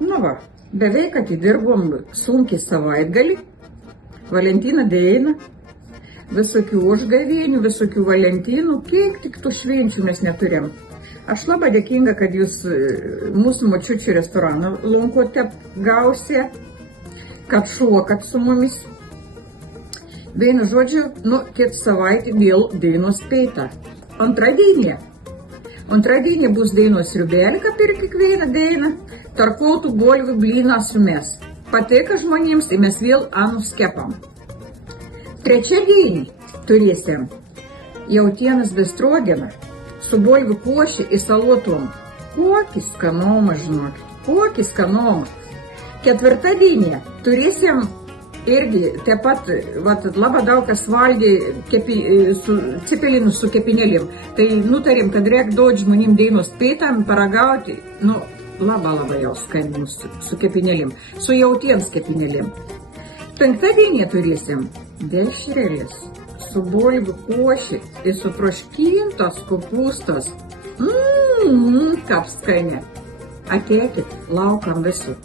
Nu va, beveik atidirbom sunkiai savaitgalį. Valentina deina. Visokių užgavėnių, visokių valentinų. Kiek tik tų švenčių mes neturėm. Aš labai dėkinga, kad jūs mūsų močiučių restoraną lankote gausia, kad šokat su mumis. Vienu žodžiu, kitą savaitę vėl dainos peita. Antradienį bus dainos sriubelė, kaip ir kiekvieną dainą. Tarkuotų bulvių blyną su mes. Patinka žmonėms, tai mes vėl anus kepam. Trečiadienį turėsim jautienos befstrogeną su bulvių koše ir salotom. Kokį skanumą, žinokit, kokį skanumą. Ketvirtadienį turėsim irgi taip pat, labai daug kas valgė cepelinus su kepinėlim. Tai nutarėm, kad reikia duoti žmonėm dainos peitam, paragauti, labai jau skanimus su kepinėlim, su jautienos kepinėlim. Penktadienį turėsim dešreles su bulvių koše ir su troškintos kopūstos. Kaip skani. Ateikit, laukam visų.